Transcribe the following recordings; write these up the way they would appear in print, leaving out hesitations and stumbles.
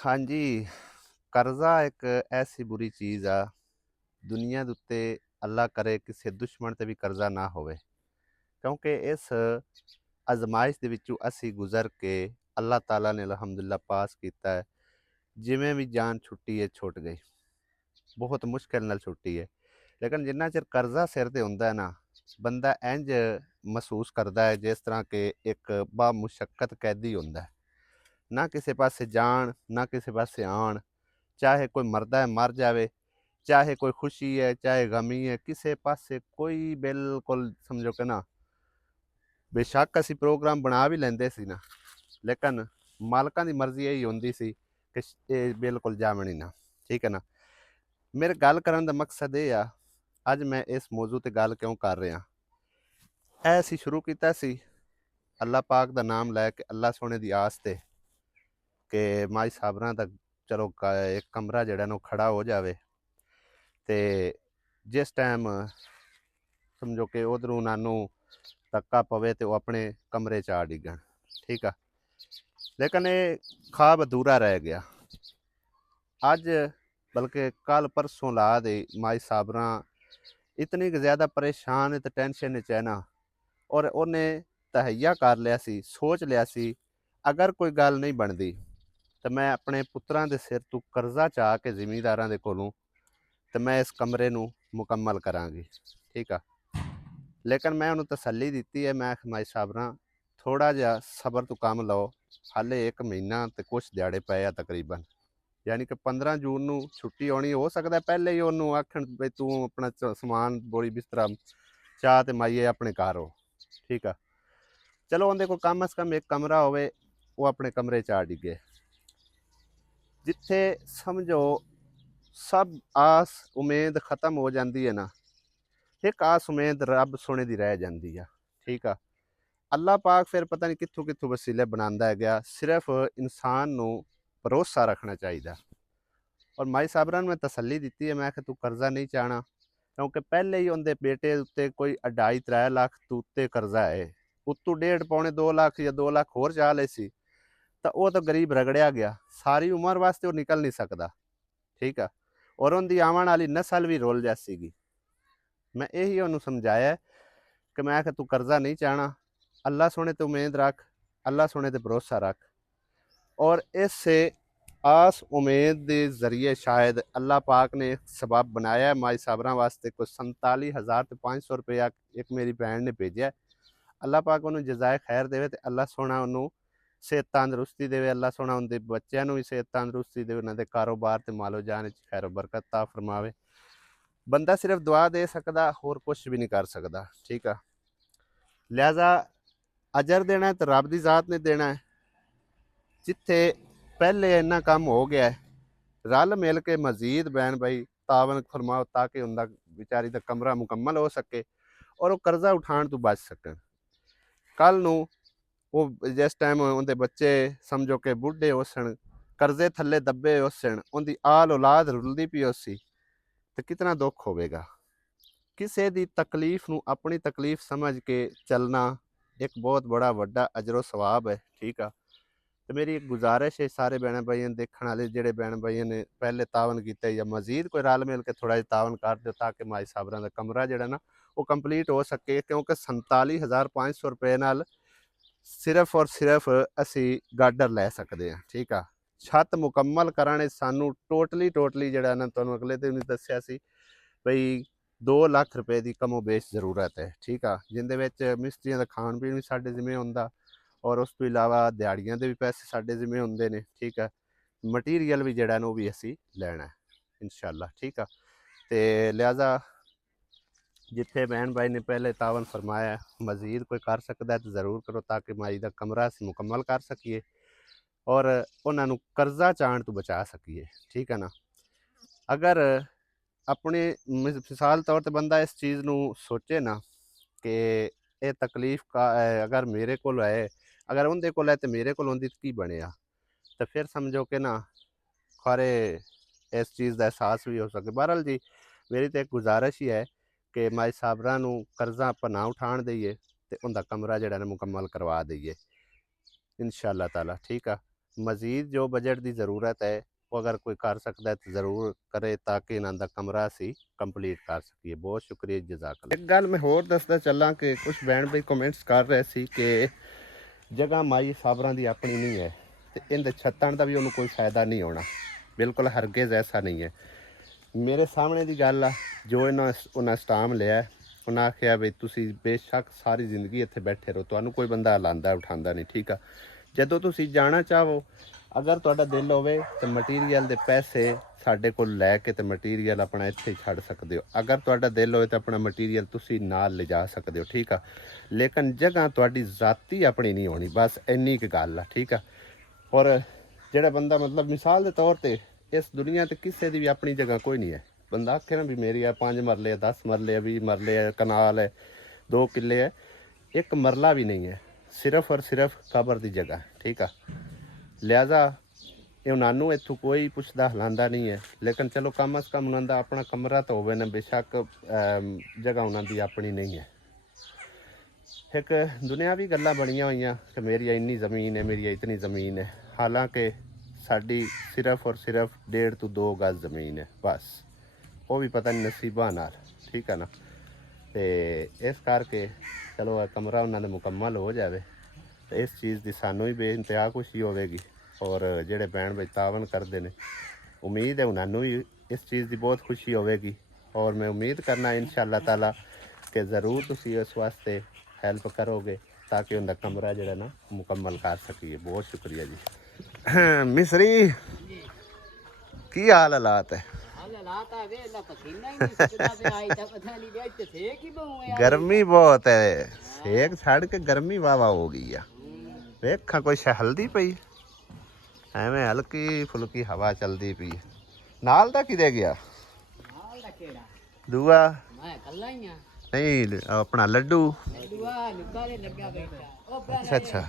हाँ जी, ਕਰਜ਼ਾ ਇੱਕ ਐਸੀ ਬੁਰੀ ਚੀਜ਼ ਆ, ਦੁਨੀਆ ਦੇ ਉੱਤੇ ਅੱਲਾ ਕਰੇ ਕਿਸੇ ਦੁਸ਼ਮਣ ਤੇ ਵੀ ਕਰਜ਼ਾ ਨਾ ਹੋਵੇ। ਕਿਉਂਕਿ ਇਸ ਅਜ਼ਮਾਇਸ਼ ਦੇ ਵਿੱਚੋਂ ਅਸੀਂ ਗੁਜ਼ਰ ਕੇ ਅੱਲਾਹ ਤਾਲਾ ਨੇ ਅਲਹਮਦੁਲਿਲਾ ਪਾਸ ਕੀਤਾ ਹੈ। ਜਿਵੇਂ ਵੀ ਜਾਨ ਛੁੱਟੀ ਹੈ, ਛੁੱਟ ਗਈ। ਬਹੁਤ ਮੁਸ਼ਕਿਲ ਨਾਲ ਛੁੱਟੀ ਹੈ। ਲੇਕਿਨ ਜਿੰਨਾ ਚਿਰ ਕਰਜ਼ਾ ਸਿਰ ਤੇ ਹੁੰਦਾ ਹੈ ਨਾ, ਬੰਦਾ ਇੰਝ ਮਹਿਸੂਸ ਕਰਦਾ ਹੈ ਜਿਸ ਤਰ੍ਹਾਂ ਕਿ ਇੱਕ ਬਾਮੁਸ਼ੱਕਤ ਕੈਦੀ ਹੁੰਦਾ ਹੈ। ਨਾ ਕਿਸੇ ਪਾਸੇ ਜਾਣ, ਨਾ ਕਿਸੇ ਪਾਸੇ ਆਉਣ। ਚਾਹੇ ਕੋਈ ਮਰਦਾ ਹੈ ਮਰ ਜਾਵੇ, ਚਾਹੇ ਕੋਈ ਖੁਸ਼ੀ ਹੈ, ਚਾਹੇ ਗਮੀ ਹੈ, ਕਿਸੇ ਪਾਸੇ ਕੋਈ ਬਿਲਕੁਲ ਸਮਝੋ ਕਿ ਨਾ, ਬੇਸ਼ੱਕ ਅਸੀਂ ਪ੍ਰੋਗਰਾਮ ਬਣਾ ਵੀ ਲੈਂਦੇ ਸੀ ਨਾ, ਲੇਕਿਨ ਮਾਲਕਾਂ ਦੀ ਮਰਜ਼ੀ ਇਹੀ ਹੁੰਦੀ ਸੀ ਕਿ ਇਹ ਬਿਲਕੁਲ ਜਾਵਣੀ ਨਾ। ਠੀਕ ਹੈ ਨਾ। ਮੇਰੇ ਗੱਲ ਕਰਨ ਦਾ ਮਕਸਦ ਇਹ ਆ, ਅੱਜ ਮੈਂ ਇਸ ਮੌਜੂ ਤੇ ਗੱਲ ਕਿਉਂ ਕਰ ਰਿਹਾ। ਇਹ ਅਸੀਂ ਸ਼ੁਰੂ ਕੀਤਾ ਸੀ ਅੱਲਾਹ ਪਾਕ ਦਾ ਨਾਮ ਲੈ ਕੇ, ਅੱਲਾਹ ਸੋਹਣੇ ਦੀ ਆਸ ਤੇ ਕਿ ਮਾਈ ਸਾਬਰਾਂ ਦਾ ਚਲੋ ਇੱਕ ਕਮਰਾ ਜਿਹੜਾ ਨਾ ਉਹ ਖੜਾ ਹੋ ਜਾਵੇ। ਤੇ ਜਿਸ ਟਾਈਮ ਸਮਝੋ ਕਿ ਉਧਰੋਂ ਉਹਨਾਂ ਨੂੰ ਧੱਕਾ ਪਵੇ ਤੇ ਉਹ ਆਪਣੇ ਕਮਰੇ 'ਚ ਆ ਡਿੱਗਣ। ਠੀਕ ਆ। ਲੇਕਿਨ ਇਹ ਖਾਬ ਅਧੂਰਾ ਰਹਿ ਗਿਆ। ਅੱਜ ਬਲਕਿ ਕੱਲ ਪਰਸੋਂ ਲਾ ਦੇ ਮਾਈ ਸਾਬਰਾਂ ਇਤਨੀ ਕੁ ਜ਼ਿਆਦਾ ਪਰੇਸ਼ਾਨ ਤੇ ਟੈਨਸ਼ਨ 'ਚ ਹੈ ਨਾ, ਔਰ ਉਹਨੇ ਤਹਈਆ ਕਰ ਲਿਆ ਸੀ, ਸੋਚ ਲਿਆ ਸੀ ਅਗਰ ਕੋਈ ਗੱਲ ਨਹੀਂ ਬਣਦੀ ਤਾਂ ਮੈਂ ਆਪਣੇ ਪੁੱਤਰਾਂ ਦੇ ਸਿਰ ਤੋਂ ਕਰਜ਼ਾ ਚਾਹ ਕੇ ਜ਼ਿਮੀਂਦਾਰਾਂ ਦੇ ਕੋਲੋਂ ਤੇ ਮੈਂ ਇਸ ਕਮਰੇ ਨੂੰ ਮੁਕੰਮਲ ਕਰਾਂਗੀ। ਠੀਕ ਆ। ਲੇਕਿਨ ਮੈਂ ਉਹਨੂੰ ਤਸੱਲੀ ਦਿੱਤੀ ਹੈ, ਮੈਂ ਮਾਈ ਸਾਬਰਾਂ ਥੋੜ੍ਹਾ ਜਿਹਾ ਸਬਰ ਤੋਂ ਕੰਮ ਲਓ। ਹਾਲੇ 1 ਮਹੀਨਾ ਤੇ ਕੁਛ ਦਿਹਾੜੇ ਪਏ ਆ ਤਕਰੀਬਨ, ਯਾਨੀ ਕਿ 15 ਜੂਨ ਨੂੰ ਛੁੱਟੀ ਆਉਣੀ। ਹੋ ਸਕਦਾ ਪਹਿਲੇ ਹੀ ਉਹਨੂੰ ਆਖਣ ਵੀ ਤੂੰ ਆਪਣਾ ਸਮਾਨ ਬੋਰੀ ਬਿਸਤਰਾ ਚਾਹ ਤੇ ਮਾਈਏ ਆਪਣੇ ਘਰ ਹੋ। ਠੀਕ ਆ। ਚਲੋ ਉਹਦੇ ਕੋਲ ਕਮ ਅਜ਼ ਕਮ ਇੱਕ ਕਮਰਾ ਹੋਵੇ, ਉਹ ਆਪਣੇ ਕਮਰੇ 'ਚ ਆ ਡਿੱਗੇ। ਜਿੱਥੇ ਸਮਝੋ ਸਭ ਆਸ ਉਮੀਦ ਖਤਮ ਹੋ ਜਾਂਦੀ ਹੈ ਨਾ, ਇੱਕ ਆਸ ਉਮੀਦ ਰੱਬ ਸੋਹਣੇ ਦੀ ਰਹਿ ਜਾਂਦੀ ਆ। ਠੀਕ ਆ। ਅੱਲਾਹ ਪਾਕ ਫਿਰ ਪਤਾ ਨਹੀਂ ਕਿੱਥੋਂ ਕਿੱਥੋਂ ਵਸੀਲੇ ਬਣਾਉਂਦਾ ਹੈ ਗਿਆ। ਸਿਰਫ ਇਨਸਾਨ ਨੂੰ ਭਰੋਸਾ ਰੱਖਣਾ ਚਾਹੀਦਾ। ਔਰ ਮਾਈ ਸਾਬਰਾਂ ਨੂੰ ਮੈਂ ਤਸੱਲੀ ਦਿੱਤੀ ਹੈ, ਮੈਂ ਕਿ ਤੂੰ ਕਰਜ਼ਾ ਨਹੀਂ ਚਾਹਣਾ, ਕਿਉਂਕਿ ਪਹਿਲੇ ਹੀ ਉਹਦੇ ਬੇਟੇ ਉੱਤੇ ਕੋਈ 2.5-3 ਲੱਖ ਤੋਂ ਉੱਤੇ ਕਰਜ਼ਾ ਹੈ। ਉੱਤੋਂ 1.5 ਪੌਣੇ 2 ਲੱਖ ਜਾਂ 2 ਲੱਖ ਹੋਰ ਚਾਹ ਲਏ ਸੀ ਤਾਂ ਉਹ ਤਾਂ ਗਰੀਬ ਰਗੜਿਆ ਗਿਆ। ਸਾਰੀ ਉਮਰ ਵਾਸਤੇ ਉਹ ਨਿਕਲ ਨਹੀਂ ਸਕਦਾ। ਠੀਕ ਆ। ਔਰ ਉਹਦੀ ਆਉਣ ਵਾਲੀ ਨਸਲ ਵੀ ਰੁਲ ਜਾ ਸੀਗੀ। ਮੈਂ ਇਹੀ ਉਹਨੂੰ ਸਮਝਾਇਆ ਕਿ ਮੈਂ ਕਿ ਤੂੰ ਕਰਜ਼ਾ ਨਹੀਂ ਚਾਹਣਾ, ਅੱਲਾ ਸੋਹਣੇ ਤੇ ਉਮੀਦ ਰੱਖ, ਅੱਲਾ ਸੋਹਣੇ ਤੇ ਭਰੋਸਾ ਰੱਖ। ਔਰ ਇਸੇ ਆਸ ਉਮੀਦ ਦੇ ਜ਼ਰੀਏ ਸ਼ਾयद ਅੱਲਾਹ ਪਾਕ ਨੇ ਸਬਬ ਬਣਾਇਆ ਮਾਈ ਸਾਬਰਾਂ ਵਾਸਤੇ ਕੋਈ 47,500 ਰੁਪਇਆ ਇੱਕ ਮੇਰੀ ਭੈਣ ਨੇ ਭੇਜਿਆ। ਅੱਲਾਹ ਪਾਕ ਉਹਨੂੰ ਜਜ਼ਾਏ ਖੈਰ ਦੇਵੇ ਤੇ ਅੱਲਾਹ ਸੋਹਣਾ ਉਹਨੂੰ ਸਿਹਤ ਤੰਦਰੁਸਤੀ ਦੇਵੇ। ਅੱਲਾਹ ਸੋਹਣਾ ਉਹਦੇ ਬੱਚਿਆਂ ਨੂੰ ਵੀ ਸਿਹਤ ਤੰਦਰੁਸਤੀ ਦੇਵੇ, ਉਹਨਾਂ ਦੇ ਕਾਰੋਬਾਰ ਤੇ ਮਾਲੋ ਜਾਨ ਵਿੱਚ ਖੈਰ ਬਰਕਤ ਤਾ ਫਰਮਾਵੇ। ਬੰਦਾ ਸਿਰਫ ਦੁਆ ਦੇ ਸਕਦਾ, ਹੋਰ ਕੁਛ ਵੀ ਨਹੀਂ ਕਰ ਸਕਦਾ। ਠੀਕ ਆ। ਲਿਹਾਜ਼ਾ ਅਜਰ ਦੇਣਾ ਹੈ ਤਾਂ ਰੱਬ ਦੀ ਜ਼ਾਤ ਨੇ ਦੇਣਾ ਹੈ। ਜਿੱਥੇ ਪਹਿਲੇ ਇੰਨਾ ਕੰਮ ਹੋ ਗਿਆ ਹੈ, ਰਲ ਮਿਲ ਕੇ ਮਜ਼ੀਦ ਬੈਨ ਭਾਈ ਤਾਵਨ ਫਰਮਾਓ ਤਾਂ ਕਿ ਉਹਦਾ ਵਿਚਾਰੀ ਦਾ ਕਮਰਾ ਮੁਕੰਮਲ ਹੋ ਸਕੇ ਔਰ ਉਹ ਕਰਜ਼ਾ ਉਠਾਉਣ ਤੋਂ ਬਚ ਸਕਣ। ਕੱਲ ਨੂੰ ਉਹ ਜਿਸ ਟਾਈਮ ਉਹਦੇ ਬੱਚੇ ਸਮਝੋ ਕਿ ਬੁੱਢੇ ਹੋ ਸਣ, ਕਰਜ਼ੇ ਥੱਲੇ ਦੱਬੇ ਹੋ ਸਣ, ਉਹਦੀ ਆਲ ਔਲਾਦ ਰੁਲਦੀ ਪਈ ਹੋ ਸੀ ਤੇ ਕਿਤਨਾ ਦੁੱਖ ਹੋਵੇਗਾ। ਕਿਸੇ ਦੀ ਤਕਲੀਫ ਨੂੰ ਆਪਣੀ ਤਕਲੀਫ ਸਮਝ ਕੇ ਚੱਲਣਾ ਇੱਕ ਬਹੁਤ ਬੜਾ ਵੱਡਾ ਅਜਰੋ ਸਵਾਬ ਹੈ। ਠੀਕ ਆ। ਤੇ ਮੇਰੀ ਇੱਕ ਗੁਜ਼ਾਰਿਸ਼ ਹੈ ਸਾਰੇ ਭੈਣ ਭਾਈਆਂ ਦੇਖਣ ਵਾਲੇ, ਜਿਹੜੇ ਭੈਣ ਭਾਈਆਂ ਨੇ ਪਹਿਲੇ ਤਾਵਨ ਕੀਤਾ ਜਾਂ ਮਜ਼ੀਦ ਕੋਈ ਰਲ ਮਿਲ ਕੇ ਥੋੜਾ ਜਿਹਾ ਤਾਵਨ ਕਰ ਦਿਓ ਤਾਂ ਕਿ ਮਾਈ ਸਾਬਰਾਂ ਦਾ ਕਮਰਾ ਜਿਹੜਾ ਨਾ ਉਹ ਕੰਪਲੀਟ ਹੋ ਸਕੇ। ਕਿਉਂਕਿ 47,500 ਰੁਪਏ ਨਾਲ ਸਿਰਫ ਔਰ ਸਿਰਫ ਅਸੀਂ ਗਾਡਰ ਲੈ ਸਕਦੇ ਹਾਂ। ਠੀਕ ਆ। ਛੱਤ ਮੁਕੰਮਲ ਕਰਾਣੇ ਸਾਨੂੰ ਟੋਟਲੀ ਜਿਹੜਾ ਨਾ ਤੁਹਾਨੂੰ ਅਗਲੇ ਦਿਨ ਵੀ ਦੱਸਿਆ ਸੀ ਬਈ 2 ਲੱਖ ਰੁਪਏ ਦੀ ਕਮੋ ਬੇਸ਼ ਜ਼ਰੂਰਤ ਹੈ। ਠੀਕ ਆ। ਜਿੰਦੇ ਵਿੱਚ ਮਿਸਤਰੀਆਂ ਦਾ ਖਾਣ ਪੀਣ ਵੀ ਸਾਡੇ ਜ਼ਿੰਮੇ ਹੁੰਦਾ ਔਰ ਉਸ ਤੋਂ ਇਲਾਵਾ ਦਿਹਾੜੀਆਂ ਦੇ ਵੀ ਪੈਸੇ ਸਾਡੇ ਜ਼ਿੰਮੇ ਹੁੰਦੇ ਨੇ। ਠੀਕ ਹੈ। ਮਟੀਰੀਅਲ ਵੀ ਜਿਹੜਾ ਨਾ ਉਹ ਵੀ ਅਸੀਂ ਲੈਣਾ ਇਨਸ਼ਾਅੱਲਾ। ਠੀਕ ਆ। ਤੇ ਲਿਹਾਜ਼ਾ ਜਿੱਥੇ ਬਹਿਨ ਭਾਈ ਨੇ ਪਹਿਲੇ ਤਾਵਨ ਫਰਮਾਇਆ, ਮਜ਼ੀਦ ਕੋਈ ਕਰ ਸਕਦਾ ਤਾਂ ਜ਼ਰੂਰ ਕਰੋ ਤਾਂ ਕਿ ਮਾਈ ਦਾ ਕਮਰਾ ਅਸੀਂ ਮੁਕੰਮਲ ਕਰ ਸਕੀਏ ਔਰ ਉਹਨਾਂ ਨੂੰ ਕਰਜ਼ਾ ਚਾਹਣ ਤੋਂ ਬਚਾ ਸਕੀਏ। ਠੀਕ ਹੈ ਨਾ। ਅਗਰ ਆਪਣੇ ਮਿਸਾਲ ਤੌਰ ਤੇ ਬੰਦਾ ਇਸ ਚੀਜ਼ ਨੂੰ ਸੋਚੇ ਨਾ ਕਿ ਇਹ ਤਕਲੀਫ ਅਗਰ ਮੇਰੇ ਕੋਲ ਹੈ, ਅਗਰ ਉਹਦੇ ਕੋਲ ਹੈ ਤੇ ਮੇਰੇ ਕੋਲ ਹੁੰਦੀ ਤਾਂ ਕੀ ਬਣਿਆ, ਤਾਂ ਫਿਰ ਸਮਝੋ ਕਿ ਨਾ ਖਰੇ ਇਸ ਚੀਜ਼ ਦਾ ਅਹਿਸਾਸ ਵੀ ਹੋ ਸਕੇ। ਬਹਰਹਾਲ ਜੀ, ਮੇਰੀ ਤਾਂ ਇੱਕ ਗੁਜ਼ਾਰਿਸ਼ ਹੀ ਹੈ ਕਿ ਮਾਈ ਸਾਬਰਾਂ ਨੂੰ ਕਰਜ਼ਾ ਆਪਾਂ ਨਾ ਉਠਾਉਣ ਦਈਏ ਤੇ ਉਹਦਾ ਕਮਰਾ ਜਿਹੜਾ ਨਾ ਮੁਕੰਮਲ ਕਰਵਾ ਦਈਏ ਇਨਸ਼ਾ ਅੱਲਾਹ ਤਾਲਾ। ਠੀਕ ਆ। ਮਜ਼ੀਦ ਜੋ ਬਜਟ ਦੀ ਜ਼ਰੂਰਤ ਹੈ ਉਹ ਅਗਰ ਕੋਈ ਕਰ ਸਕਦਾ ਹੈ ਤਾਂ ਜ਼ਰੂਰ ਕਰੇ ਤਾਂ ਕਿ ਇਹਨਾਂ ਦਾ ਕਮਰਾ ਅਸੀਂ ਕੰਪਲੀਟ ਕਰ ਸਕੀਏ। ਬਹੁਤ ਸ਼ੁਕਰੀਆ, ਜਜ਼ਾਕੱਲਾ। ਇੱਕ ਗੱਲ ਮੈਂ ਹੋਰ ਦੱਸਦਾ ਚੱਲਾਂ ਕਿ ਕੁਝ ਭੈਣ ਭਾਈ ਕਮੈਂਟਸ ਕਰ ਰਹੇ ਸੀ ਕਿ ਜਗ੍ਹਾ ਮਾਈ ਸਾਬਰਾਂ ਦੀ ਆਪਣੀ ਨਹੀਂ ਹੈ ਤੇ ਇਹਦੇ ਛੱਤਣ ਦਾ ਵੀ ਉਹਨੂੰ ਕੋਈ ਫਾਇਦਾ ਨਹੀਂ ਹੋਣਾ। ਬਿਲਕੁਲ ਹਰਗਿਜ਼ ਐਸਾ ਨਹੀਂ ਹੈ। ਮੇਰੇ ਸਾਹਮਣੇ ਦੀ ਗੱਲ ਆ, ਜੋ ਉਹਨਾਂ ਸਟਾਮ ਲਿਆ, ਉਹਨਾਂ ਆਖਿਆ ਵੀ ਤੁਸੀਂ ਬੇਸ਼ੱਕ ਸਾਰੀ ਜ਼ਿੰਦਗੀ ਇੱਥੇ ਬੈਠੇ ਰਹੋ, ਤੁਹਾਨੂੰ ਕੋਈ ਬੰਦਾ ਹਲਾਉਂਦਾ ਉਠਾਉਂਦਾ ਨਹੀਂ, ਠੀਕ ਆ। ਜਦੋਂ ਤੁਸੀਂ ਜਾਣਾ ਚਾਹੋ, ਅਗਰ ਤੁਹਾਡਾ ਦਿਲ ਹੋਵੇ ਤਾਂ ਮਟੀਰੀਅਲ ਦੇ ਪੈਸੇ ਸਾਡੇ ਕੋਲ ਲੈ ਕੇ ਤੇ ਮਟੀਰੀਅਲ ਆਪਣਾ ਇੱਥੇ ਹੀ ਛੱਡ ਸਕਦੇ ਹੋ। ਅਗਰ ਤੁਹਾਡਾ ਦਿਲ ਹੋਵੇ ਤਾਂ ਆਪਣਾ ਮਟੀਰੀਅਲ ਤੁਸੀਂ ਨਾਲ ਲਿਜਾ ਸਕਦੇ ਹੋ, ਠੀਕ ਆ। ਲੇਕਿਨ ਜਗ੍ਹਾ ਤੁਹਾਡੀ ਜ਼ਾਤੀ ਆਪਣੀ ਨਹੀਂ ਹੋਣੀ, ਬਸ ਇੰਨੀ ਕੁ ਗੱਲ ਆ, ਠੀਕ ਆ। ਔਰ ਜਿਹੜਾ ਬੰਦਾ ਮਤਲਬ ਮਿਸਾਲ ਦੇ ਤੌਰ ਤੇ ਇਸ ਦੁਨੀਆ ਤੇ ਕਿਸੇ ਦੀ ਵੀ ਆਪਣੀ ਜਗ੍ਹਾ ਕੋਈ ਨਹੀਂ ਹੈ। ਬੰਦਾ ਆਖੇ ਨਾ ਵੀ ਮੇਰੀ ਆ 5 ਮਰਲੇ, 10 ਮਰਲੇ, 20 ਮਰਲੇ ਹੈ, ਕਨਾਲ ਹੈ, 2 ਕਿੱਲੇ ਹੈ, ਇੱਕ ਮਰਲਾ ਵੀ ਨਹੀਂ ਹੈ, ਸਿਰਫ ਔਰ ਸਿਰਫ ਕਬਰ ਦੀ ਜਗ੍ਹਾ, ਠੀਕ ਆ। ਲਿਹਾਜ਼ਾ ਇਹ ਉਹਨਾਂ ਨੂੰ ਇੱਥੋਂ ਕੋਈ ਪੁੱਛਦਾ ਹਲਾਉਂਦਾ ਨਹੀਂ ਹੈ। ਲੇਕਿਨ ਚਲੋ ਕਮ ਅਜ਼ ਕਮ ਉਹਨਾਂ ਦਾ ਆਪਣਾ ਕਮਰਾ ਤਾਂ ਹੋਵੇ ਨਾ, ਬੇਸ਼ੱਕ ਜਗ੍ਹਾ ਉਹਨਾਂ ਦੀ ਆਪਣੀ ਨਹੀਂ ਹੈ। ਇੱਕ ਦੁਨਿਆਵੀ ਗੱਲਾਂ ਬਣੀਆਂ ਹੋਈਆਂ ਕਿ ਮੇਰੀ ਇੰਨੀ ਜ਼ਮੀਨ ਹੈ, ਮੇਰੀ ਇਤਨੀ ਜ਼ਮੀਨ ਹੈ, ਹਾਲਾਂਕਿ ਸਾਡੀ ਸਿਰਫ ਔਰ ਸਿਰਫ 1.5 ਤੋਂ 2 ਗਜ਼ ਜ਼ਮੀਨ ਹੈ ਬਸ, ਉਹ ਵੀ ਪਤਾ ਨਹੀਂ ਨਸੀਬਾਂ ਨਾਲ, ਠੀਕ ਹੈ ਨਾ। ਤੇ ਇਸ ਕਰਕੇ ਚਲੋ ਕਮਰਾ ਉਹਨਾਂ ਦਾ ਮੁਕੰਮਲ ਹੋ ਜਾਵੇ ਤੇ ਇਸ ਚੀਜ਼ ਦੀ ਸਾਨੂੰ ਵੀ ਬੇਇੰਤਹਾ ਖੁਸ਼ੀ ਹੋਵੇਗੀ। ਔਰ ਜਿਹੜੇ ਭੈਣ ਭਾਈ ਤਾਵਨ ਕਰਦੇ ਨੇ, ਉਮੀਦ ਹੈ ਉਹਨਾਂ ਨੂੰ ਵੀ ਇਸ ਚੀਜ਼ ਦੀ ਬਹੁਤ ਖੁਸ਼ੀ ਹੋਵੇਗੀ। ਔਰ ਮੈਂ ਉਮੀਦ ਕਰਨਾ ਇਨਸ਼ਾਅੱਲਾ ਤਾਲਾ ਕਿ ਜ਼ਰੂਰ ਤੁਸੀਂ ਇਸ ਵਾਸਤੇ ਹੈਲਪ ਕਰੋਗੇ ਤਾਂ ਕਿ ਉਹਦਾ ਕਮਰਾ ਜਿਹੜਾ ਨਾ ਮੁਕੰਮਲ ਕਰ ਸਕੀਏ। ਬਹੁਤ ਸ਼ੁਕਰੀਆ ਜੀ। ਮਿਸਰੀ ਕੀ ਹਾਲਾਤ ਹੈ? गर्मी बहुत है, सेक छड़ के गर्मी वावा हो गई है। वेखा कोई हल्दी पई एवें हल्की फुल्की हवा चलती पई नाल दा किदे गया दूआ नहीं अपना लड्डू। अच्छा अच्छा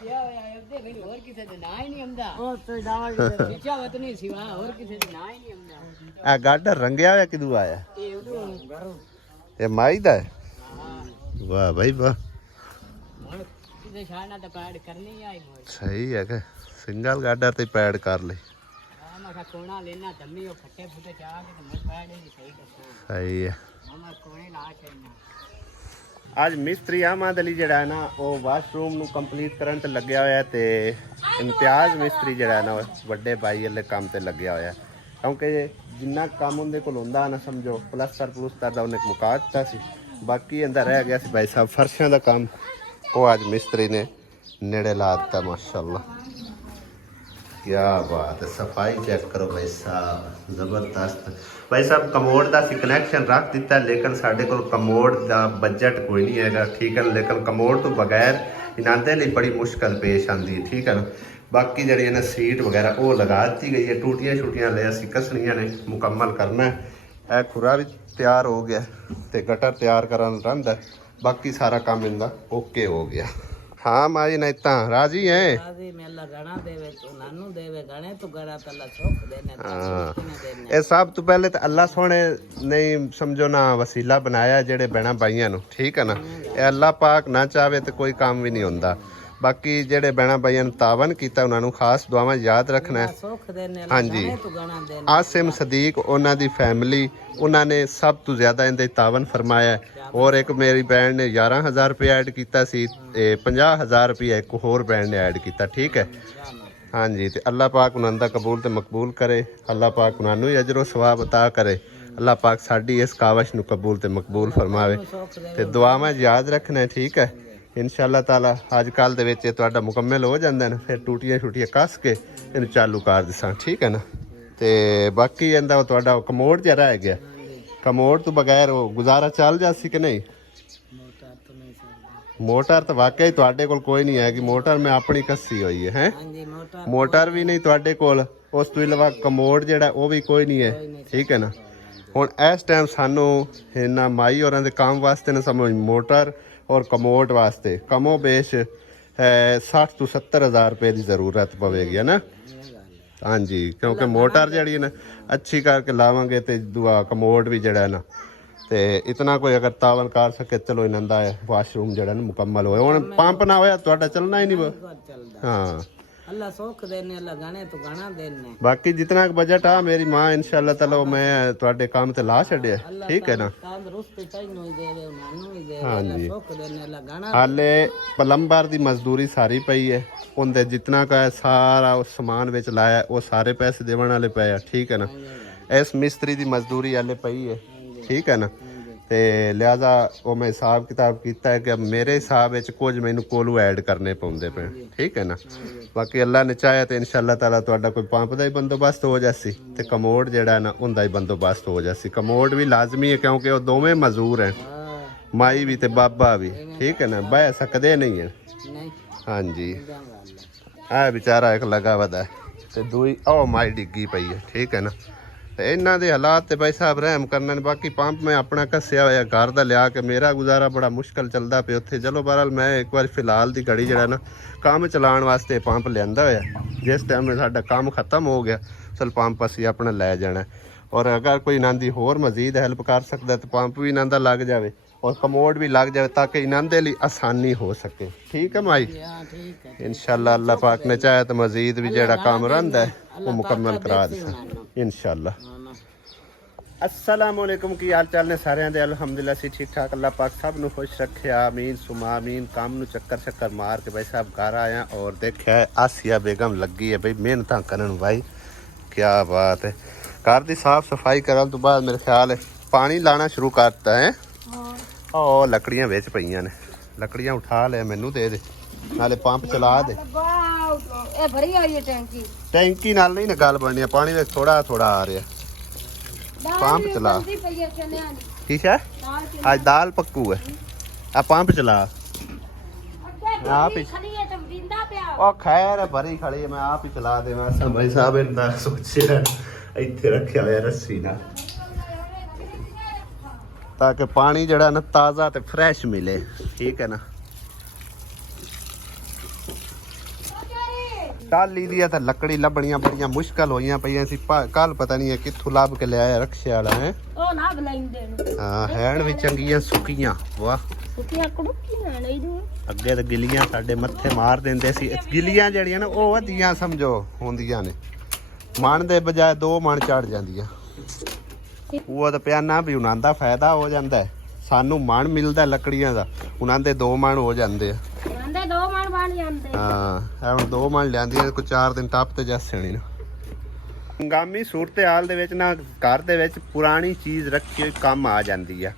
गाडर रंगया हुआ किदू आया? ये माई दा है? वाह भाई वाह, सही है के सिंगल गाडर ते पैड कर ले। सही है। ਅੱਜ ਮਿਸਤਰੀ ਅਹਿਮਦ ਅਲੀ ਜਿਹੜਾ ਹੈ ਨਾ ਉਹ ਵਾਸ਼ਰੂਮ ਨੂੰ ਕੰਪਲੀਟ ਕਰਨ ਤੇ ਲੱਗਿਆ ਹੋਇਆ ਤੇ ਇਮਤਿਆਜ਼ ਮਿਸਤਰੀ ਜਿਹੜਾ ਹੈ ਨਾ ਵੱਡੇ ਭਾਈ ਵਾਲੇ ਕੰਮ ਤੇ ਲੱਗਿਆ ਹੋਇਆ, ਕਿਉਂਕਿ ਜਿੰਨਾ ਕੰਮ ਉਹਦੇ ਕੋਲ ਹੁੰਦਾ ਨਾ ਸਮਝੋ ਪਲਸਤਰ ਦਾ ਉਹਨੇ ਮੁਕਾ ਦਿੱਤਾ ਸੀ, ਬਾਕੀ ਇਹਦਾ ਰਹਿ ਗਿਆ ਸੀ ਭਾਈ ਸਾਹਿਬ ਫਰਸ਼ਾਂ ਦਾ ਕੰਮ, ਉਹ ਅੱਜ ਮਿਸਤਰੀ ਨੇ ਨੇੜੇ ਲਾ ਦਿੱਤਾ। ਮਾਸ਼ਾਅੱਲਾ क्या बात है, सफाई चेक करो भाई साहब, जबरदस्त। भाई साहब कमोड का असीं कनैक्शन रख दिता, लेकिन साढ़े को कमोड का बजट कोई नहीं है, ठीक है। लेकिन कमोड तो बगैर इन्हां दे लई बड़ी मुश्किल पेश आती है, ठीक है ना। बाकी जी इन्हें सीट वगैरह वो लगा दी गई है, टूटियां छुटियां ले असीं कसनियां ने मुकम्मल करना है। यह खुरा भी तैयार हो गया तो गटर तैयार करन रहिंदा, बाकी सारा काम इनका ओके हो गया। हाँ माजी नहीं ता राजी है। ਇਹ ਸਭ ਤੋਂ ਪਹਿਲੇ ਤਾਂ ਅੱਲਾ ਸੋਹਣੇ ਨਹੀਂ ਸਮਝੋ ਨਾ ਵਸੀਲਾ ਬਣਾਇਆ ਜਿਹੜੇ ਬਹਿਣਾ ਬਾਈਆਂ ਨੂੰ, ਠੀਕ ਹੈ ਨਾ। ਇਹ ਅੱਲਾ ਪਾਕ ਨਾ ਚਾਹਵੇ ਤੇ ਕੋਈ ਕੰਮ ਵੀ ਨਹੀਂ ਹੁੰਦਾ। ਬਾਕੀ ਜਿਹੜੇ ਬਹਿਣਾ ਬਾਈਆਂ ਨੂੰ ਤਾਵਨ ਕੀਤਾ ਉਹਨਾਂ ਨੂੰ ਖਾਸ ਦੁਆਵਾਂ ਯਾਦ ਰੱਖਣਾ ਹੈ। ਹਾਂਜੀ ਆਸਿਮ ਸਦੀਕ ਉਹਨਾਂ ਦੀ ਫੈਮਿਲੀ ਉਹਨਾਂ ਨੇ ਸਭ ਤੋਂ ਜ਼ਿਆਦਾ ਇਹਦੇ ਤਾਵਨ ਫਰਮਾਇਆ। ਔਰ ਇੱਕ ਮੇਰੀ ਭੈਣ ਨੇ 11,000 ਰੁਪਏ ਐਡ ਕੀਤਾ ਸੀ ਤੇ 50,000 ਰੁਪਏ ਇੱਕ ਹੋਰ ਭੈਣ ਨੇ ਐਡ ਕੀਤਾ, ਠੀਕ ਹੈ। ਹਾਂਜੀ ਤੇ ਅੱਲਾਹ ਪਾਕ ਉਹਨਾਂ ਦਾ ਕਬੂਲ ਤੇ ਮਕਬੂਲ ਕਰੇ, ਅੱਲਾਹ ਪਾਕ ਉਹਨਾਂ ਨੂੰ ਅਜਰ ਸਵਾਬ ਅਤਾ ਕਰੇ, ਅੱਲਾਹ ਪਾਕ ਸਾਡੀ ਇਸ ਕਾਵਸ਼ ਨੂੰ ਕਬੂਲ ਤੇ ਮਕਬੂਲ ਫਰਮਾਵੇ ਤੇ ਦੁਆਵਾਂ ਯਾਦ ਰੱਖਣਾ, ਠੀਕ ਹੈ। ਇਨਸ਼ਾਅੱਲਾ ਤਾਲਾ ਅੱਜ ਕੱਲ੍ਹ ਦੇ ਵਿੱਚ ਇਹ ਤੁਹਾਡਾ ਮੁਕੰਮਲ ਹੋ ਜਾਂਦਾ ਨਾ, ਫਿਰ ਟੂਟੀਆਂ ਛੁੱਟੀਆਂ ਕੱਸ ਕੇ ਇਹਨੂੰ ਚਾਲੂ ਕਰ ਦਿਸਾਂ, ਠੀਕ ਹੈ ਨਾ। ਤੇ ਬਾਕੀ ਇਹਦਾ ਤੁਹਾਡਾ ਕਮੋਡ ਜਿਹਾ ਰਹਿ ਗਿਆ, ਕਮੋਡ ਤੋਂ ਬਗੈਰ ਉਹ ਗੁਜ਼ਾਰਾ ਚੱਲ ਜਾਸੀ ਕਿ ਨਹੀਂ? ਮੋਟਰ ਤਾਂ ਵਾਕਈ ਤੁਹਾਡੇ ਕੋਲ ਕੋਈ ਨਹੀਂ ਹੈਗੀ, ਮੋਟਰ ਮੈਂ ਆਪਣੀ ਕੱਸੀ ਹੋਈ ਹੈ। ਮੋਟਰ ਵੀ ਨਹੀਂ ਤੁਹਾਡੇ ਕੋਲ, ਉਸ ਤੋਂ ਇਲਾਵਾ ਕਮੋਡ ਜਿਹੜਾ ਉਹ ਵੀ ਕੋਈ ਨਹੀਂ ਹੈ, ਠੀਕ ਹੈ ਨਾ। ਹੁਣ ਇਸ ਟਾਈਮ ਸਾਨੂੰ ਇਹਨਾਂ ਮਾਈ ਹੋਰਾਂ ਦੇ ਕੰਮ ਵਾਸਤੇ ਨਾ ਸਮਝ ਮੋਟਰ ਔਰ ਕਮੋਡ ਵਾਸਤੇ ਕਮੋ ਬੇਸ਼ 60 ਤੋਂ 70,000 ਰੁਪਏ ਦੀ ਜ਼ਰੂਰਤ ਪਵੇਗੀ, ਹੈ ਨਾ। ਹਾਂਜੀ ਕਿਉਂਕਿ ਮੋਟਰ ਜਿਹੜੀ ਨਾ ਅੱਛੀ ਕਰਕੇ ਲਾਵਾਂਗੇ ਤੇ ਦੁਆ ਕਮੋਡ ਵੀ ਜਿਹੜਾ ਨਾ ਤੇ ਇਤਨਾ ਕੋਈ ਅਗਰ ਤਾਵਨ ਕਰ ਸਕੇ ਚਲੋ ਇਹਨਾਂ ਦਾ ਵਾਸ਼ਰੂਮ ਜਿਹੜਾ ਨਾ ਮੁਕੰਮਲ ਹੋਇਆ। ਹੁਣ ਪੰਪ ਨਾ ਹੋਇਆ ਤੁਹਾਡਾ ਚੱਲਣਾ ਹੀ ਨਹੀਂ। ਹਾਂ अल्लाह सुख देने अल्लाह गाने तो गाना देने बाकी जितना बजट आ मेरी मां इंशाल्लाह ताला मैं ਤੁਹਾਡੇ ਕੰਮ ਤੇ ਲਾ ਛੱਡਿਆ ਠੀਕ ਹੈ ਨਾ तंदुरुस्ती तैनू ही देवे उन्हानू ही देवे हाँ अल्लाह जी। सुख देने अल्लाह गाना ਹਾਲੇ ਪਲੰਬਰ ਦੀ ਮਜ਼ਦੂਰੀ ਸਾਰੀ ਪਈ ਹੈ ਉਹਦੇ ਜਿੰਨਾ ਕਾ ਸਾਰਾ ਉਹ ਸਮਾਨ ਵਿੱਚ ਲਾਇਆ ਉਹ ਸਾਰੇ ਪੈਸੇ ਦੇਵਣ ਵਾਲੇ ਪਏ ਆ ਠੀਕ ਹੈ ਨਾ ਇਸ ਮਿਸਤਰੀ ਦੀ ਮਜ਼ਦੂਰੀ ਹਾਲੇ ਪਈ ਹੈ ਠੀਕ ਹੈ ਨਾ ਤੇ ਲਿਹਾਜ਼ਾ ਉਹ ਮੈਂ ਹਿਸਾਬ ਕਿਤਾਬ ਕੀਤਾ ਹੈ ਕਿ ਮੇਰੇ ਹਿਸਾਬ ਵਿੱਚ ਕੁਝ ਮੈਨੂੰ ਕੋਲੋਂ ਐਡ ਕਰਨੇ ਪਾਉਂਦੇ ਪਏ ਠੀਕ ਹੈ ਨਾ ਬਾਕੀ ਅੱਲਾ ਨੇ ਚਾਹਿਆ ਤੇ ਇਨਸ਼ਾਅੱਲਾ ਤਾਲਾ ਤੁਹਾਡਾ ਕੋਈ ਪੰਪ ਦਾ ਹੀ ਬੰਦੋਬਸਤ ਹੋ ਜਾਸੀ ਤੇ ਕਮੋਡ ਜਿਹੜਾ ਨਾ ਉਹਦਾ ਹੀ ਬੰਦੋਬਸਤ ਹੋ ਜਾਸੀ ਕਮੋਡ ਵੀ ਲਾਜ਼ਮੀ ਹੈ ਕਿਉਂਕਿ ਉਹ ਦੋਵੇਂ ਮਜ਼ਦੂਰ ਹੈ ਮਾਈ ਵੀ ਤੇ ਬਾਬਾ ਵੀ ਠੀਕ ਹੈ ਨਾ ਬਹਿ ਸਕਦੇ ਨਹੀਂ ਹੈ नहीं ਹਾਂਜੀ ਆ ਵਿਚਾਰਾ ਇੱਕ ਲਗਾ ਵਦਾ ਤੇ ਦੂਈ ਉਹ ਮਾਈ ਡਿੱਗੀ ਪਈ ਹੈ ਠੀਕ ਹੈ ਨਾ ਤੇ ਇਹਨਾਂ ਦੇ ਹਾਲਾਤ ਤੇ ਭਾਈ ਸਾਹਿਬ ਰਹਿਮ ਕਰਨਾ ਨੇ ਬਾਕੀ ਪੰਪ ਮੈਂ ਆਪਣਾ ਕੱਸਿਆ ਹੋਇਆ ਘਰ ਦਾ ਲਿਆ ਕੇ ਮੇਰਾ ਗੁਜ਼ਾਰਾ ਬੜਾ ਮੁਸ਼ਕਲ ਚੱਲਦਾ ਪਿਆ ਉੱਥੇ ਚਲੋ ਬਹਰਾਲ ਮੈਂ ਇੱਕ ਵਾਰ ਫਿਲਹਾਲ ਦੀ ਘੜੀ ਜਿਹੜਾ ਨਾ ਕੰਮ ਚਲਾਉਣ ਵਾਸਤੇ ਪੰਪ ਲਿਆਂਦਾ ਹੋਇਆ ਜਿਸ ਟਾਈਮ ਸਾਡਾ ਕੰਮ ਖਤਮ ਹੋ ਗਿਆ ਚਲ ਪੰਪ ਅਸੀਂ ਆਪਣਾ ਲੈ ਜਾਣਾ ਔਰ ਅਗਰ ਕੋਈ ਇਹਨਾਂ ਦੀ ਹੋਰ ਮਜ਼ੀਦ ਹੈਲਪ ਕਰ ਸਕਦਾ ਤਾਂ ਪੰਪ ਵੀ ਇਹਨਾਂ ਦਾ ਲੱਗ ਜਾਵੇ और कमोड भी लग जाए ताकि इन्होंने लिए आसानी हो सके ठीक है माई हाँ ठीक है इंशाल्लाह अल्लाह पाक ने चाहे तो मजीद भी जेड़ा काम रहा है वो मुकम्मल करा दे इंशाल्लाह अस्सलाम वालेकुम की हाल चाल ने सारे दे अल्हम्दुलिल्लाह सी ठीक ठाक अल्लाह पाक सब नु खुश रखे आमीन सुमा आमीन काम नु चक्कर चक्कर मार के भाई साहब घर आया और देखा आसिया बेगम लगी है भाई मेहनत करन भाई क्या बात है घर की साफ सफाई करने तो बाद मेरे ख्याल है पानी लाना शुरू करता है ਉਹ ਲੱਕੜੀਆਂ ਵਿੱਚ ਪਈਆਂ ਨੇ ਲੱਕੜੀਆਂ ਉਠਾ ਲੈ ਮੈਨੂੰ ਦੇ ਦੇ ਨਾਲੇ ਪੰਪ ਚਲਾ ਦੇ ਇਹ ਭਰੀ ਹੋਈ ਹੈ ਟੈਂਕੀ ਟੈਂਕੀ ਨਾਲ ਨਹੀਂ ਨਾ ਗੱਲ ਬਣਨੀ ਪਾਣੀ ਵਿੱਚ ਥੋੜਾ ਥੋੜਾ ਆ ਰਿਹਾ ਪੰਪ ਚਲਾ ਠੀਕ ਹੈ ਅੱਜ ਦਾਲ ਪੱਕੂ ਹੈ ਆ ਪੰਪ ਚਲਾ ਆਪ ਹੀ ਉਹ ਖੈਰ ਭਰੀ ਖੜੀ ਮੈਂ ਆਪ ਹੀ ਚਲਾ ਦੇਵਾਂ ਭਾਈ ਸਾਹਿਬ ਇਹਨਾਂ ਸੋਚਿਆ ਇੱਥੇ ਰੱਖਿਆ ਹੋਇਆ ਰੱਸੀ ਨਾਲ ताकि पानी जड़ा ना ताज़ा ते फ्रैश मिले ठीक है ना टाली दी तो लकड़ी लभनियां बड़ियां मुश्किल होइयां पईयां सी कल पता नहीं है कित्थों लभ के लिया रक्शे वाला है ਉਹ ਨਾ ਬਲਾਈਂਦੇ ਨੂੰ हाँ हैन भी चंगियां सुकियां वाह ਸੁੱਕੀਆਂ ਕੜੂਕੀਆਂ ਨਹੀਂ ਦੂ ਅੱਗੇ ਤਾਂ ਗਿੱਲੀਆਂ ਸਾਡੇ ਮੱਥੇ ਮਾਰ ਦਿੰਦੇ ਸੀ ਗਿੱਲੀਆਂ ਜਿਹੜੀਆਂ ਨਾ ਉਹ ਵਧੀਆਂ ਸਮਝੋ ਹੁੰਦੀਆਂ ਨੇ ਮਣ ਦੇ ਬਜਾਏ 2 ਮਣ ਚੜ ਜਾਂਦੀਆਂ ਉਹ ਤਾਂ ਪਿਆਨਾ ਵੀ ਉਹਨਾਂ ਦਾ ਫਾਇਦਾ ਹੋ ਜਾਂਦਾ ਸਾਨੂੰ ਮਣ ਮਿਲਦਾ ਲੱਕੜੀਆਂ ਦਾ ਉਹਨਾਂ ਦੇ 2 ਮਣ ਹੋ ਜਾਂਦੇ ਆ ਕਹਿੰਦੇ 2 ਮਣ ਬਣ ਜਾਂਦੇ ਹਾਂ ਇਹ ਹੁਣ 2 ਮਣ ਲਿਆਂਦੀਆਂ ਕੋਈ 4 ਦਿਨ ਟੱਪ ਤੇ ਜਾਸਣੀ ਨਾ ਹੰਗਾਮੀ ਸੂਰਤ-ਹਾਲ ਦੇ ਵਿੱਚ ਨਾ ਘਰ ਦੇ ਵਿੱਚ ਪੁਰਾਣੀ ਚੀਜ਼ ਰੱਖੀ ਹੋਈ ਕੰਮ ਆ ਜਾਂਦੀ ਆ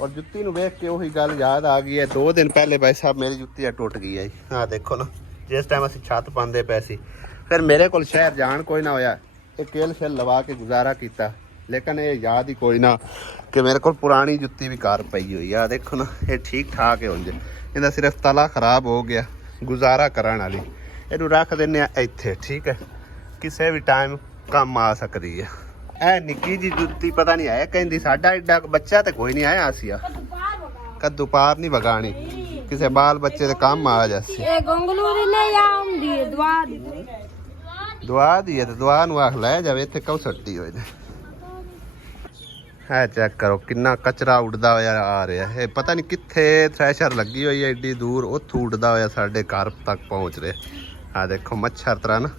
ਔਰ ਜੁੱਤੀ ਨੂੰ ਵੇਖ ਕੇ ਉਹੀ ਗੱਲ ਯਾਦ ਆ ਗਈ ਹੈ 2 ਦਿਨ ਪਹਿਲੇ ਭਾਈ ਸਾਹਿਬ ਮੇਰੀ ਜੁੱਤੀ ਆ ਟੁੱਟ ਗਈ ਹੈ ਹਾਂ ਦੇਖੋ ਨਾ ਜਿਸ ਟਾਈਮ ਅਸੀਂ ਛੱਤ ਪਾਉਂਦੇ ਪਏ ਸੀ ਫਿਰ ਮੇਰੇ ਕੋਲ ਸ਼ਹਿਰ ਜਾਣ ਕੋਈ ਨਾ ਹੋਇਆ ਇਹ ਕੇਲ ਸ਼ੇਲ ਲਵਾ ਕੇ ਗੁਜ਼ਾਰਾ ਕੀਤਾ लेकिन ये याद ही कोई ना कि मेरे को पुरानी जुत्ती भी कार पई हुई है देखो ना ये ठीक ठाक है उंज इहदा सिर्फ तला खराब हो गया गुजारा करन वाली इहनू रख दिंने इत्थे ठीक है किसी भी टाइम काम आ सकती है ए निक्की जी जुत्ती पता नहीं है कहंदी साडा एडा बच्चा तो कोई नहीं आया आसिया कद्दू पार नहीं वगानी किसी बाल बच्चे दे काम आ जासी ਇਹ ਗੰਗਲੂ ਦੀ ਨਹੀਂ ਆਉਂਦੀ ਹੈ ਦੁਆ ਦੀ दी है तो दुआ नू आख लै जावे इत्थे क्यों सट्टी होई ने है चेक करो कितना कचरा उड़दा होया आ रहा है पता नहीं कित्थे थ्रैशर लगी हुई है एडी दूर उत्थों उड़दा होया साडे घर तक पहुंच रहे आ देखो मच्छर तरह ना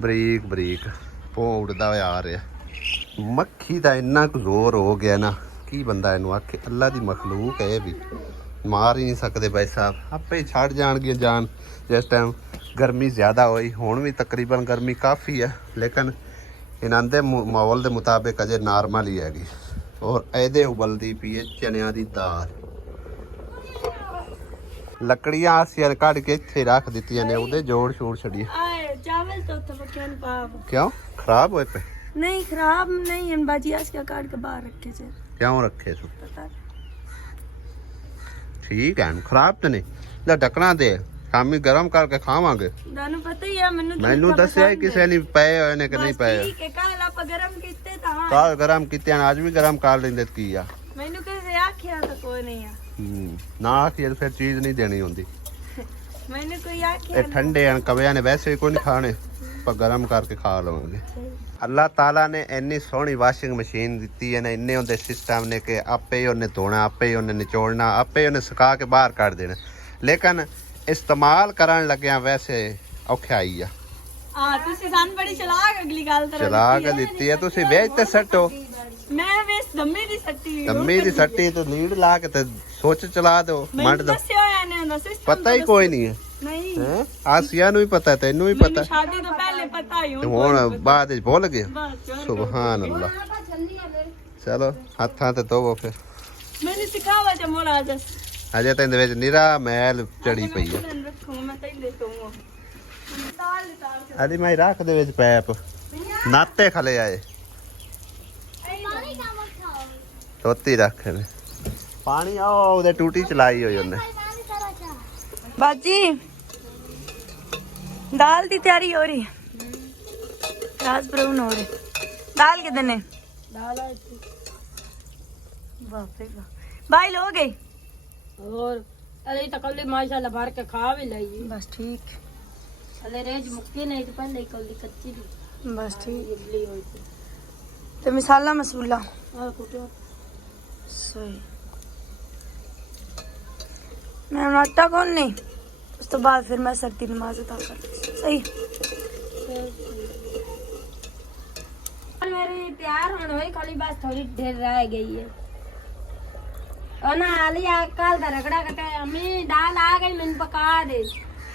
बरीक बरीक पो उड़दा होया आ रहा मक्खी दा इन्ना कुछ जोर हो गया ना की बंदा इनू आखे अल्लाह दी मखलूक है भी मार ही नहीं सकते भाई साहब आपे ही छड़ जाणगे जान जिस टाइम गर्मी ज़्यादा हुई हुण भी तकरीबन गर्मी काफ़ी है लेकिन इन्हां दे माहौल दे मुताबिक अजे नॉर्मल ही हैगी और ਇਹਦੇ ਉਬਲਦੀ ਪਈ ਹੈ ਚਨਿਆਂ ਦੀ ਦਾਲ ਲੱਕੜੀਆਂ ਅਸੀਂ ਕੱਢ ਕੇ ਇੱਥੇ ਰੱਖ ਦਿੱਤੀਆਂ ਨੇ ਉਹਦੇ ਜੋੜ ਛੋੜ ਛੜੀ ਆਏ ਚਾਵਲ तो ਉੱਥੇ ਪੱਕਿਆਂ ਨੂੰ ਪਾ ਕਿਉਂ ਖਰਾਬ ਹੋਏ ਪਏ नहीं खराब नहीं इन बाजी आज का काट के बाहर रखे थे ਕਿਉਂ ਰੱਖੇ ਸੋ पता ਠੀਕ ਹੈ ਖਰਾਬ ਤਾਂ ਨਹੀਂ ਲੈ ਢੱਕਣਾ ਦੇ ਸ਼ਾਮੀ ਗਰਮ ਕਰਕੇ ਖਾਵਾਂਗੇ ਤੁਹਾਨੂੰ ਪਤਾ ਹੀ ਆ ਮੈਨੂੰ ਦੱਸਿਆ ਕਿਸੇ ਨੇ ਪਏ ਹੋਏ ਨੇ ਕਿ ਨਹੀਂ ਪਏ ਠੀਕ ਹੈ ਕੱਲ ਆਪਾਂ ਗਰਮ ਕੀਤੇ ਤਾਂ ਕੱਲ ਗਰਮ ਕੀਤੇ ਅੱਜ ਵੀ ਗਰਮ ਕਰ ਲੈਂਦੇ ਕੀ ਆ ਮੈਨੂੰ ਕਿਸੇ ਆਖਿਆ ਤਾਂ ਕੋਈ ਨਹੀਂ ਆ ਨਾ ਆਖੀ ਫਿਰ ਚੀਜ਼ ਨਹੀਂ ਦੇਣੀ ਹੁੰਦੀ ਮੈਨੂੰ ਕੋਈ ਆਖਿਆ ਇਹ ਠੰਡੇ ਹਨ ਕਵਿਆਂ ਨੇ ਵੈਸੇ ਕੋਈ ਨਹੀਂ ਖਾਣੇ ਪਰ ਗਰਮ ਕਰਕੇ ਖਾ ਲਵਾਂਗੇ ਅੱਲਾਹ ਤਾਲਾ ਨੇ ਇੰਨੀ ਸੋਹਣੀ ਵਾਸ਼ਿੰਗ ਮਸ਼ੀਨ ਦਿੱਤੀ ਹੈ ਨਾ ਇੰਨੇ ਉਹਦੇ ਸਿਸਟਮ ਨੇ ਕਿ ਆਪੇ ਹੀ ਉਹਨੇ ਧੋਣਾ ਆਪੇ ਹੀ ਉਹਨੇ ਨਿਚੋੜਨਾ ਆਪੇ ਹੀ ਉਹਨੇ ਸੁਕਾ ਕੇ ਬਾਹਰ ਕੱਢ ਦੇਣਾ ਲੇਕਿਨ ਇਸਤੇਮਾਲ ਕਰਨ ਲੱਗਿਆ ਵੈਸੇ ਔਖਾਈ ਆ ਆ ਤੁਸੀਂ ਸਾਨੂੰ ਬੜੀ ਚਲਾਕ ਅਗਲੀ ਗੱਲ ਤਰ੍ਹਾਂ ਚਲਾ ਕੇ ਦਿੱਤੀ ਹੈ ਤੁਸੀਂ ਵੇਚ ਤੇ ਸੱਟੋ ਮੈਂ ਵੇਸ ਦੰਮੇ ਦੀ ਸੱਟੀ ਦੰਮੀ ਦੀ ਸੱਟੀ ਤੇ ਲੀਡ ਲਾ ਕੇ ਤੇ ਸੋਚ ਚਲਾ ਦੋ ਮੈਨੂੰ ਮੰਡ ਦੋ ਦੱਸਿਆ ਹੋਇਆ ਨੇ ਉਹਦਾ ਸਿਸਟਮ ਪਤਾ ਹੀ ਕੋਈ ਨਹੀਂ ਹੈ ਨਹੀਂ ਹੈਂ? ਆਸੀਆ ਨੂੰ ਵੀ ਪਤਾ ਤੈਨੂੰ ਵੀ ਮੈਨੂੰ ਪਤਾ ਸ਼ਾਦੀ ਤੋਂ ਪਹਿਲੇ ਪਤਾ ਹੀ ਤੇ ਹੁਣ ਬਾਅਦ ਵਿੱਚ ਭੁੱਲ ਗਿਆ ਬਸ ਚਲ ਸੁਭਾਨ ਅੱਲਾ ਚਲੋ ਹੱਥਾਂ ਤੇ ਧੋਵੋ ਫਿਰ ਮੈਨੂੰ ਸਿਖਾਵਾ ਚ ਮੋਰਾ ਜਸ ਅਜੇ ਤਾਂ ਇਹਦੇ ਵਿੱਚ ਨਿਰਾ ਮੈਲ ਚੜੀ ਪਈ ਹੈ ਰੱਖੋ ਮੈਂ ਤੈਨੂੰ ਦੇਖੂੰਗਾ ਤਾਲ ਅਲੀ ਮੈਂ ਰੱਖ ਦੇ ਵਿੱਚ ਪੈਪ ਨਾਤੇ ਖਲੇ ਆਏ ਧੋਤੀ ਰੱਖ ਨੇ ਪਾਣੀ ਆ ਉਹਦੇ ਟੂਟੀ ਚਲਾਈ ਹੋਈ ਉਹਨੇ बाजी दाल की तैयारी हो रही है राज ब्राउन हो रहे दाल कितने भाई लो गई और अरे तो कल माशाल्लाह भर के खा भी ली बस ठीक अरे रेज मुक्की नहीं तो पहले कल कच्ची थी बस ठीक इडली हुई थी तो मिसाला मसूला और कुटिया सही मैं आटा कौन नहीं उस तो बाद फिर मैं सरती नमाज अदा कर सही मेरी तैयार होने हुई खाली बस थोड़ी देर रह गई है और ना आली कल का रगड़ा करके अम्मी दाल आ गई मैंने पका दे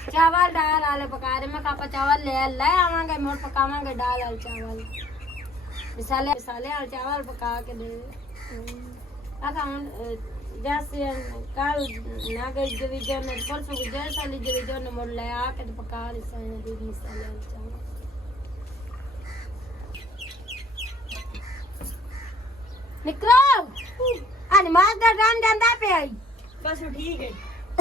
चावल दाल आले पका दे मैं कापा चावल ले आवांगे मोर पकावांगे दाल आल चावल मिसाले मिसाले आल चावल पका के दे जैसे कल ना गई डिवीजन परसों गुजर साली डिवीजन मोड़ ले आके तो पका रही साइने दूध मिसाले आल चावल निकलो अरे मार दा रान गंदा पे आई बस ठीक है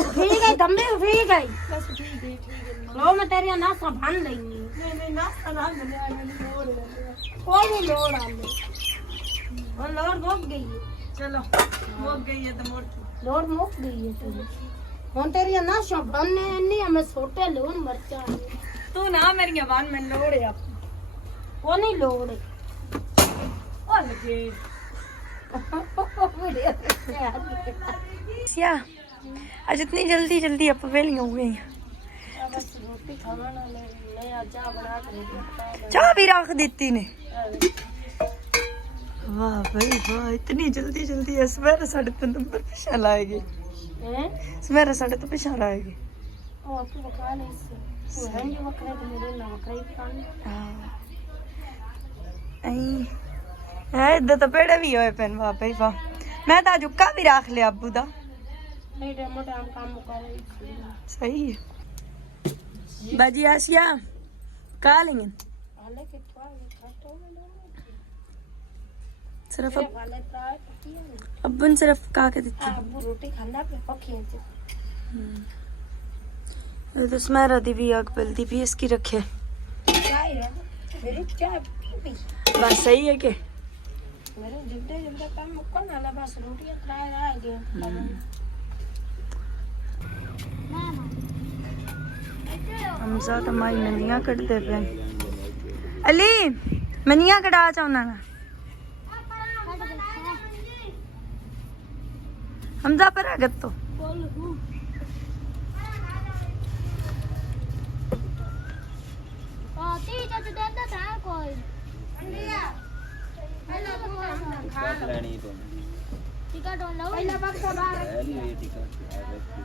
ठीक है दम्बे ठीक है बस ठीक है लो मैं तेरी ना संभाल लेंगी नहीं नाश्ता ना बने कोई नहीं लोड आले और लोड मुक गई है चलो वो गई है तो मोड़ लोड मुक गई है तेरी ਹੁਣ ਤੇਰੀ ਨਾ ਸ਼ਬਨ ਨੇ ਇੰਨੀ ਹਮੇ ਛੋਟੇ ਲੋਨ ਮਰਚਾ तू ना मेरी बान में लोड़ है ਉਹ ਨਹੀਂ ਲੋੜ ओ लगे या आज इतनी जल्दी जल्दी आप वेली हो गई रोटी खावा ना ले आ चाह बना के चाह भी रख देती ने वाह भाई वाह इतनी जल्दी जल्दी सवेरे साढ़े तो नंबर पिछा लाएगी हैं सवेरे साढ़े तो पिछा लाएगी ਉਹ ਆਪੂ ਬਕਾ ਲੈ ਇਸ ਉਹ ਹੰਜੀ ਵਕਰੇ ਤੇ ਮੇਰੇ ਨਾਲ ਵਕਰੇ ਖਾਣ है इधर तो पेड़े भी होए पेन वाह भाई वाह मैं तो जुक्का भी रख लिया अब्बू दा ਨਹੀਂ ਤੇ ਮੋਟਾ ਕੰਮ ਮੁਕਾ ਲਈ सही है बाजी आसिया कहा लेंगे ਹਾਲੇ ਕਿੱਥੋਂ ਆ ਖਟੋ सिर्फ अब ਹਾਲੇ ਪ੍ਰਾਇ ਪੱਕੀ ਹੈ अब्बू ने सिर्फ कहा के देती ਆਬੂ ਰੋਟੀ ਖਾਂਦਾ ਪੇ ਪੱਖੀਆਂ ਚ ये तो स्मेरा दी भी आग बलती भी इसकी रखे ਚਾਹ ਹੈ ਮੇਰੀ ਚਾਹ ਪੀ बस सही है के ਮੇਰੇ ਜਿੱਦੇ ਜਿੱਦੇ ਕੰਮ ਮੁੱਕਣ ਵਾਲਾ ਬਸ ਰੋਟੀਆਂ ਤਰਾਏ ਰਹਿ ਗਏ हमजा तो हमारी मनिया कटते पे अली मनिया कटा चाहना ना हमजा पर आगत तो ਪਹਿਲਾਂ ਬਕਸਾ ਬਾਹਰ